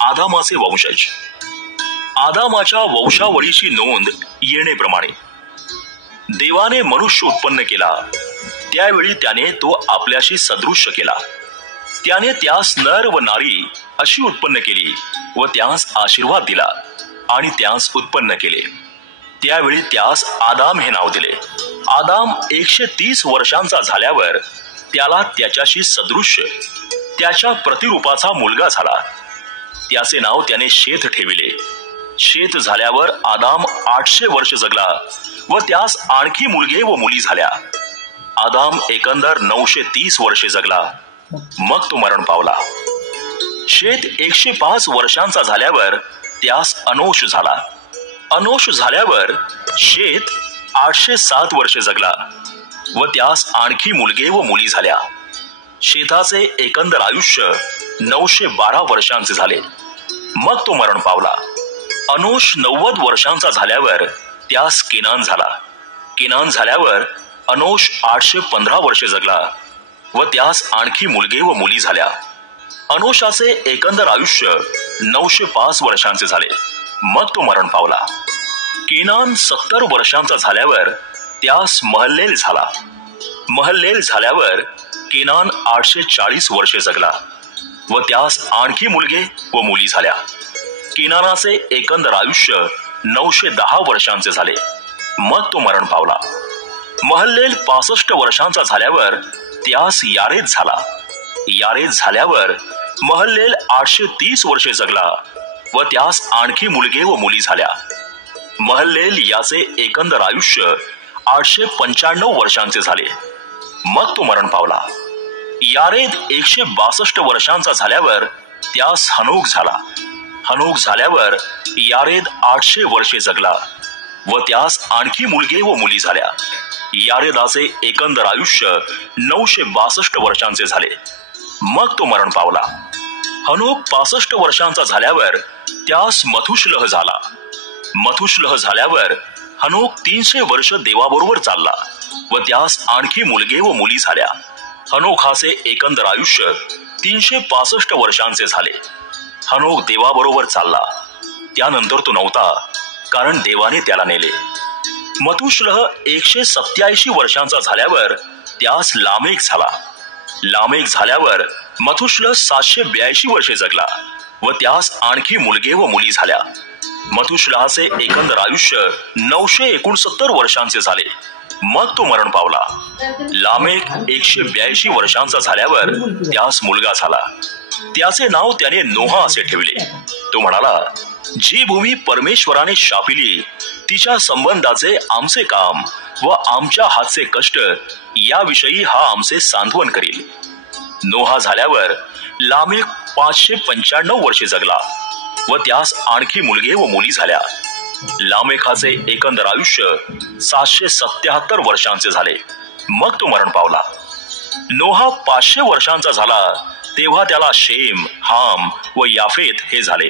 आदामाचे वंशज. आदामाच्या वंशावळीची नोंद येणेप्रमाणे. देवाने मनुष्य उत्पन्न केला त्यावेळी त्याने तो आपल्याशी सदृश्य केला. त्याने त्यास नर व नारी अशी उत्पन्न केली व त्यास आशीर्वाद दिला आणि त्यास उत्पन्न केले. त्यावेळी त्यास आदाम हे नाव दिले. आदाम 130 वर्षांचा झाल्यावर त्याला त्याच्याशी सदृश्य त्याच्या प्रतिरूपाचा मुलगा झाला. त्याचे नाव त्याने शेत ठेविले. शेत झाल्यावर आदाम 800 वर्ष जगला व त्यास आणखी मुलगे व मुली झाल्या. आदाम एकंदर 930 वर्षे जगला, मग तो मरण पावला. शेत 105 वर्षांचा झाल्यावर त्यास अनोश झाला. अनोश झाल्यावर शेत 807 वर्षे जगला व त्यास आणखी मुलगे व मुली झाल्या. शेताचे एकंदर आयुष्य 912 वर्षांचे झाले, मग तो मरण पावला. अनोश 90 वर्षांचा झाल्यावर त्यास केनान झाला. केनान झाल्यावर अनोश 815 वर्षे जगला व त्यास आणखी मुलगे व मुली झाल्या. अनोशाचे एकंदर आयुष्य 905 वर्षांचे झाले, मग तो मरण पावला. केनान 70 वर्षांचा झाल्यावर त्यास महल्लेल झाला. महल्लेल झाल्यावर केनान 840 वर्षे जगला व त्यास आणखी मुलगे व मुली झाल्या. केनानाचे एकंदर आयुष्य 910 वर्षांचे झाले, मग तो मरण पावला. महल्लेल 65 वर्षांचा झाल्यावर त्यास यारेद झाला. यारेद झाल्यावर महल्लेल 830 वर्षे जगला व त्यास आणखी मुलगे व मुली झाल्या. महल्लेल याचे एकंदर आयुष्य 895 वर्षांचे झाले, मग तो मरण पावला. यारेद 162 वर्षांचा झाल्यावर त्यास हनोक झाला. हनोक झाल्यावर यारेद 800 वर्षे जगला व त्यास आणखी मुलगे व मुली झाल्या. यारेदाचे एकंदर आयुष्य 962 वर्षांचे झाले, मग तो मरण पावला. हनोक 65 वर्षांचा झाल्यावर त्यास मथुशलह झाला. मथुशलह झाल्यावर हनोक 300 वर्ष देवाबरोबर चालला व त्यास आणखी मुलगे व मुली झाल्या. हनोकाचे एकंदर आयुष्य 365 वर्षांचे झाले. हनोक देवाबरोबर चालला, त्यानंतर तो नव्हता, कारण देवाने त्याला नेले. मथुशलह 187 वर्षांचा झाल्यावर त्यास लामेक झाला. लामेक झाल्यावर मथुशलह 782 वर्षे जगला व त्यास आणखी मुलगे व मुली झाल्या. मथुशलहाचे एकंदर आयुष्य 969 वर्षांचे झाले, मग तो मरण पावला. लामेक 182 वर्षांचा झाल्यावर त्यास मुलगा झाला. त्याचे नाव त्याने नोहा असे ठेवले. तो म्हणाला, जी भूमी परमेश्वराने शापिली तिच्या संबंधाचे आमचे काम व आमच्या हातचे कष्ट याविषयी हा आमचे सांत्वन करील. नोहा झाल्यावर लामेक 595 वर्षे जगला व त्यास आणखी मुलगे व मुली झाल्या. लामेकाचे एकंदर आयुष्य 777 वर्षांचे झाले, मग तो मरण पावला. नोहा 500 वर्षांचा झाला तेव्हा त्याला शेम, हाम व याफेत हे झाले.